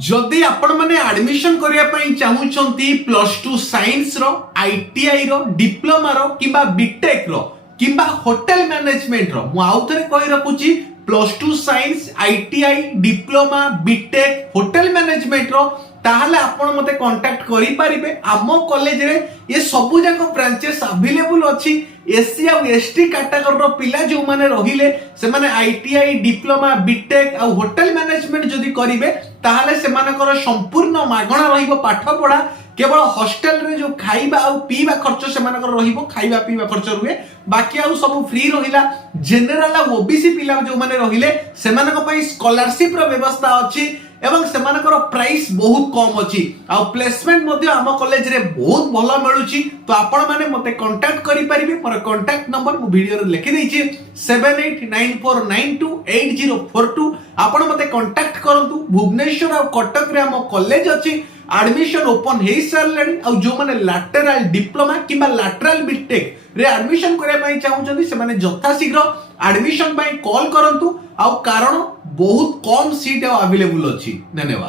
जदि आपण माने एडमिशन करिया पई चाहूचंती प्लस 2 साइंस रो आईटीआई रो डिप्लोमा रो किबा बीटेक रो किबा होटल मैनेजमेंट रो मु आउ थरे कहि रखुची plus 2 science ITI diploma B Tech hotel management रो ताहले आपण मते कांटेक्ट करि परिबे आमो कॉलेज रे ये सबु जाको ब्रांचेस अवेलेबल अछि एससी और एसटी कैटेगरी रो पिला जो माने रहिले से माने आईटीआई डिप्लोमा बीटेक और होटल मैनेजमेंट जदी करिवे ताहले से मानकर संपूर्ण मागणा रहिबो पाठ पढ़ा केवल हॉस्टल रे जो खाइबा और पीवा खर्च से मानकर रहिबो खाइबा पीवा खर्च रुए बाकी आउ सब फ्री रहिला जनरल और ओबीसी पिला जो माने रहिले से मानक पई स्कॉलरशिप रो व्यवस्था अछि एवं से मानकर प्राइस बहुत कम अछि आ प्लेसमेंट मध्ये हम कॉलेज रे बहुत भलो मिलुची तो आपण माने मते कांटेक्ट करि परिबे मोर कांटेक्ट नंबर मु वीडियो रे लिखि दैछि 7894928042 आपण मते कांटेक्ट करंतु भुवनेश्वर और कटक रे हम कॉलेज अछि एडमिशन ओपन हे सरलेनी और जो माने लैटरल डिप्लोमा किबा लैटरल बीटेक रे एडमिशन करे पई चाहउछन्ती से माने यथा शीघ्र एडमिशन पई कॉल करंतु आ कारण बहुत कम सीट अवेलेबल अछि। धन्यवाद।